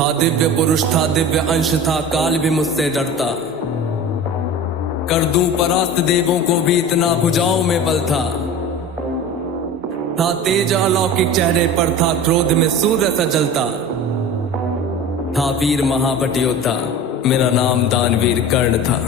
था दिव्य पुरुष था दिव्य अंश था, काल भी मुझसे डरता। कर दूं परास्त देवों को भी इतना भुजाओं में बल था तेज अलौकिक चेहरे पर था, क्रोध में सूर्य सा जलता। था वीर महाभट योद्धा, मेरा नाम दानवीर कर्ण था।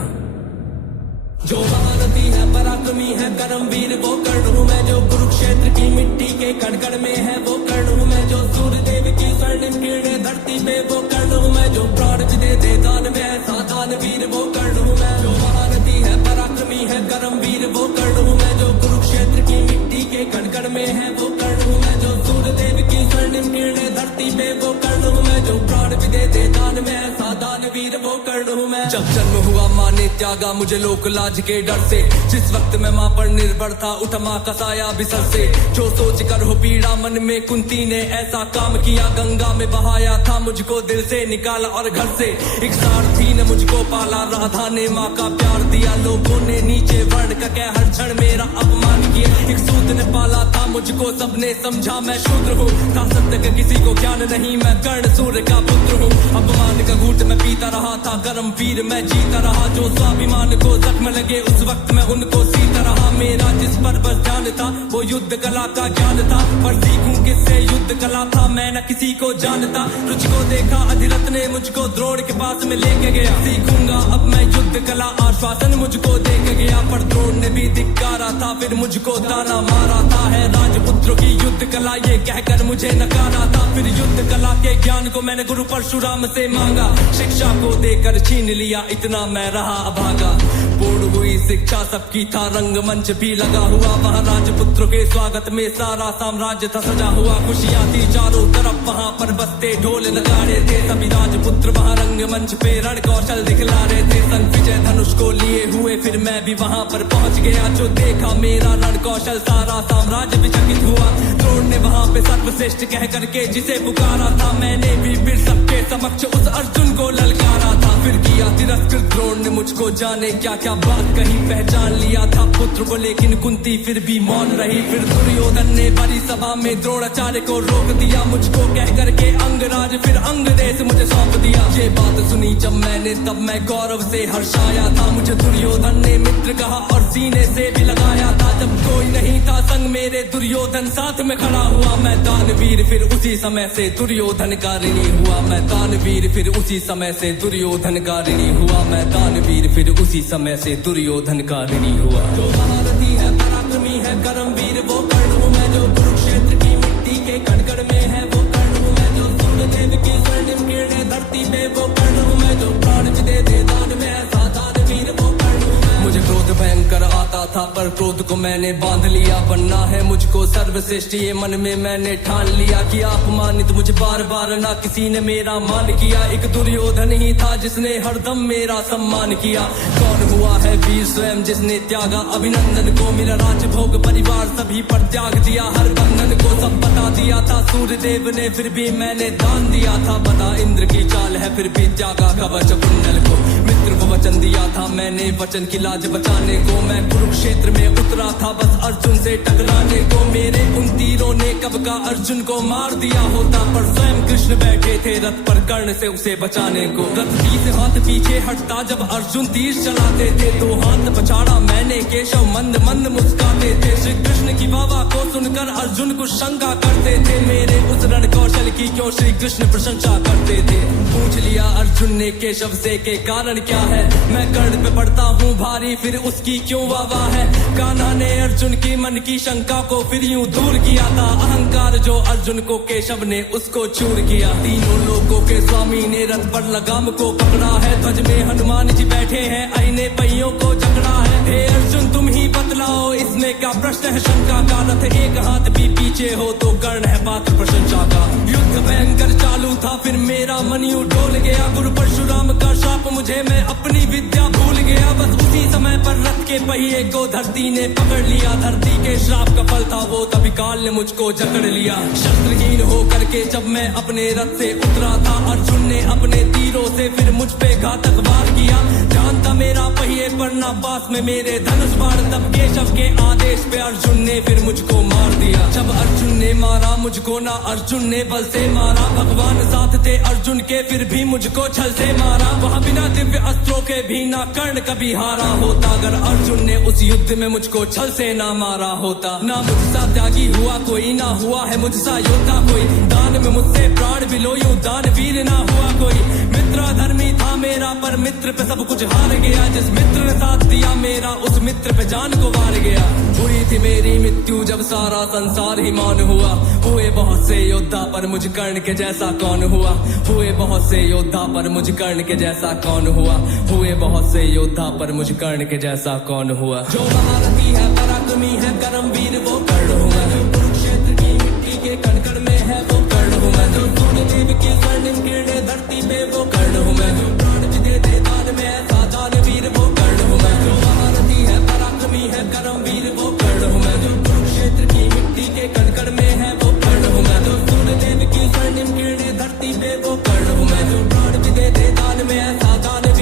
जो महारथी है पराक्रमी है करम वीर वो कर्ण हूँ मैं, जो कुरुक्षेत्र की मिट्टी के कण में है वो कर्ण हूँ मैं, जो सूर्य देव की स्वर्णिम किरणें धरती पे वो कर्ण हूँ मैं, जो प्राण दे दे दान में ऐसा दानवीर वो कर्ण हूँ मैं। जो महारथी है पराक्रमी है करम वीर वो कर्ण हूँ मैं, जो कुरुक्षेत्र की मिट्टी के कण में है वो कर्ण हूँ मैं, जो सूर्य देव की स्वर्णिम किरणें धरती पे वो कर्ण हूँ मैं, जो प्राण भी दे दे दान में ऐसा दानवीर वो कर्ण हूँ मैं। जब जन्म हुआ माँ ने त्यागा मुझे लोक लाज के डर से, जिस वक्त मैं माँ पर निर्भर था उठ माँ का साया बिसर से। जो सोच कर हो पीड़ा मन में कुंती ने ऐसा काम किया, गंगा में बहाया था मुझको दिल से निकाला और घर से। एक सारथी ने मुझको पाला, राधा ने माँ का प्यार दिया, लोगों ने नीचे वर्ण का कह हर क्षण मेरा अपमान किया। एक सूत ने पाला था मुझको, सबने समझा मैं शूद्र हूँ, था सत्य का किसी को ज्ञान नहीं, मैं कर्ण सूर्य का पुत्र हूँ। अपमान का घूंट मैं पीता रहा था, कर्म वीर मैं जीता रहा, जो स्वाभिमान को जख्म लगे उस वक्त मैं उनको सीता रहा। मेरा जिस पर बस ध्यान था वो युद्ध कला का ज्ञान था, पर सीखूं किससे युद्ध कला था मैं न किसी को जानता। तुझको देखा अधिरथ ने मुझको द्रोण के पास में लेके गया, सीखूंगा अब मैं युद्ध कला, आश्वासन मुझको देके गया। पर द्रोण ने भी धिक्कारा था, फिर मुझको ताना मारा था, है राजपुत्रों की युद्ध कला ये कहकर मुझे नकारा था। फिर युद्ध कला के ज्ञान को मैंने गुरु परशुराम से मांगा, शिक्षा को देकर छीन लिया, इतना मैं रहा अभागा। पूर्ण हुई शिक्षा सबकी था, रंगमंच भी लगा हुआ, वहाँ राजपुत्रों के स्वागत में सारा साम्राज्य था सजा हुआ। खुशियाँ थी चारों तरफ, वहाँ पर बजते ढोल नगाड़े थे, सभी राजपुत्र वहाँ रंगमंच पे रण कौशल दिखला रहे थे। संग विजय धनुष को लिए हुए फिर मैं भी वहाँ पर पहुँच गया, जो देखा मेरा रण कौशल सारा साम्राज्य विचकित हुआ। द्रोण ने वहाँ पे सर्वश्रेष्ठ कह करके जिसे पुकारा था, मैंने भी फिर सबके समक्ष उस अर्जुन को ललकारा था। फिर किया तिरस्कृत द्रोण ने मुझको, जाने क्या क्या बात कही, पहचान लिया था पुत्र को लेकिन कुंती फिर भी मौन रही। फिर दुर्योधन ने बड़ी सभा में द्रोणाचार्य को रोक दिया, मुझको कह करके अंगराज फिर अंग देश मुझे सौंप दिया। ये बात सुनी जब मैंने तब मैं गौरव से हर्षाया था, मुझे दुर्योधन ने मित्र कहा और सीने से भी लगाया था। जब कोई नहीं था संग मेरे दुर्योधन साथ में खड़ा हुआ, मैं दानवीर फिर उसी समय से दुर्योधन का ऋणी हुआ। मैं दानवीर फिर उसी समय से दुर्योधन का ऋणी हुआ, मैं दानवीर फिर उसी समय से दुर्योधन का ऋणी हुआ। जो महारथी है पराक्रमी है करम वीर वो कर्ण हूँ मैं, जो कुरुक्षेत्र की मिट्टी के कण में है वो कर्ण हूँ मैं, जो सूर्य देव की स्वर्णिम किरणें धरती पे वो कर्ण हूँ मैं, जो प्राण भी दे दे दान में ऐसा दानवीर वो कर्ण हूँ मैं। मुझे क्रोध भयंकर आता था पर क्रोध को मैंने बांध लिया, बनना है मुझको सर्वश्रेष्ठ ये मन में मैंने ठान लिया। किया अपमानित मुझे बार बार ना किसी ने मेरा मान किया, एक दुर्योधन ही था जिसने हरदम मेरा सम्मान किया। कौन हुआ है वीर स्वयं जिसने त्यागा अभिनंदन को, मेरा राजभोग परिवार सभी पर त्याग दिया, हर बंधन को सब बता दिया था सूर्य देव ने, फिर भी मैंने दान दिया था। बता इंद्र की चाल है फिर भी त्यागा कवच कुंडल को, मित्र को वचन दिया था मैंने वचन की लाज बचाने को। मैं कुरुक्षेत्र में उतरा था बस अर्जुन से टकराने को, मेरे उन तीरों ने कब का अर्जुन को मार दिया होता, पर स्वयं कृष्ण बैठे थे रथ पर कर्ण से उसे बचाने को। रथ 20 हाथ पीछे हटता जब अर्जुन तीर चलाते थे, 2 हाथ पछाड़ा मैंने केशव मंद मंद मुस्काते थे। श्री कृष्ण की वाह को सुनकर अर्जुन को शंका करते थे, मेरे उस रण कौशल की क्यों श्री कृष्ण प्रशंसा करते थे। पूछ लिया अर्जुन ने केशव से के कारण क्या है, मैं कर्ण पे पड़ता हूँ भारी फिर उसकी क्यों वाह है। कान्हा ने अर्जुन की मन की शंका को फिर यूं दूर किया था, अहंकार जो अर्जुन को केशव ने उसको चूर किया। तीनों लोगों के स्वामी ने रथ पर लगाम को पकड़ा है, ध्वज में हनुमान जी बैठे हैं, आईने पहियों को जकड़ा है। हे अर्जुन तुम ही बतलाओ इसमें क्या प्रश्न है शंका का, रथ एक हाथ भी पीछे हो तो कर्ण है पात्र प्रशंसा का। युद्ध भयंकर चालू था फिर मेरा मन यूं डोल गया, गुरु परशुराम का शाप मुझे मैं अपनी विद्या भूल गया। बस उसी समय पर रथ के पहिए को धरती ने पकड़ लिया, धरती के श्राप का फल पागल था वो तभी काल ने मुझको जकड़ लिया। शस्त्रहीन हो करके जब मैं अपने रथ से उतरा था, अर्जुन ने अपने तीरों से फिर मुझ पे घातक वार किया। जानता मेरा पहिए पर ना पास में मेरे धनुष बाण, तब केशव के आदेश पे अर्जुन ने फिर मुझको मार दिया। जब अर्जुन ने मारा मुझको ना अर्जुन ने बल से मारा, भगवान साथ थे अर्जुन के फिर भी मुझको छल से मारा। वहाँ बिना दिव्य अस्त्रों के भी ना कर्ण कभी हारा होता, अगर अर्जुन ने उस युद्ध में मुझको छल से ना मारा होता। ना मुझसा त्यागी हुआ कोई, ना हुआ है मुझसा योद्धा कोई, दान में मुझसे प्राण भी लो यूं दानवीर ना हुआ कोई। मित्र धर्मी था मेरा पर मित्र पे सब कुछ हार गया, जिस मित्र ने साथ दिया मेरा उस मित्र पे जान को वार गया। हुई थी मेरी मृत्यु जब सारा संसार ही मान हुआ, हुए बहुत से योद्धा पर मुझ कर्ण के जैसा कौन हुआ। हुए बहुत से योद्धा पर मुझ कर्ण के जैसा कौन हुआ, हुए बहुत से योद्धा पर मुझ कर्ण के जैसा कौन हुआ। जो महारथी है पराक्रमी है कर्मवीर वो कर्ण हूँ मैं, जो कुरुक्षेत्र की मिट्टी के कण कण में है वो कर्ण हूँ मैं, जो सूर्यदेव की स्वर्णिम किरणें धरती पे वो कर्ण हूँ मैं, जो प्राण भी दे दे दान में ऐसा दानवीर वो कर्ण हूँ मैं। जो महारथी है पराक्रमी है कर्मवीर वो कर्ण हूँ मैं, जो कुरुक्षेत्र की मिट्टी के कण कण में है वो कर्ण हूँ मैं, जो सूर्यदेव की स्वर्णिम किरणें धरती पे वो कर्ण हूँ मैं, जो प्राण भी दे दे दान में ऐसा दानवीर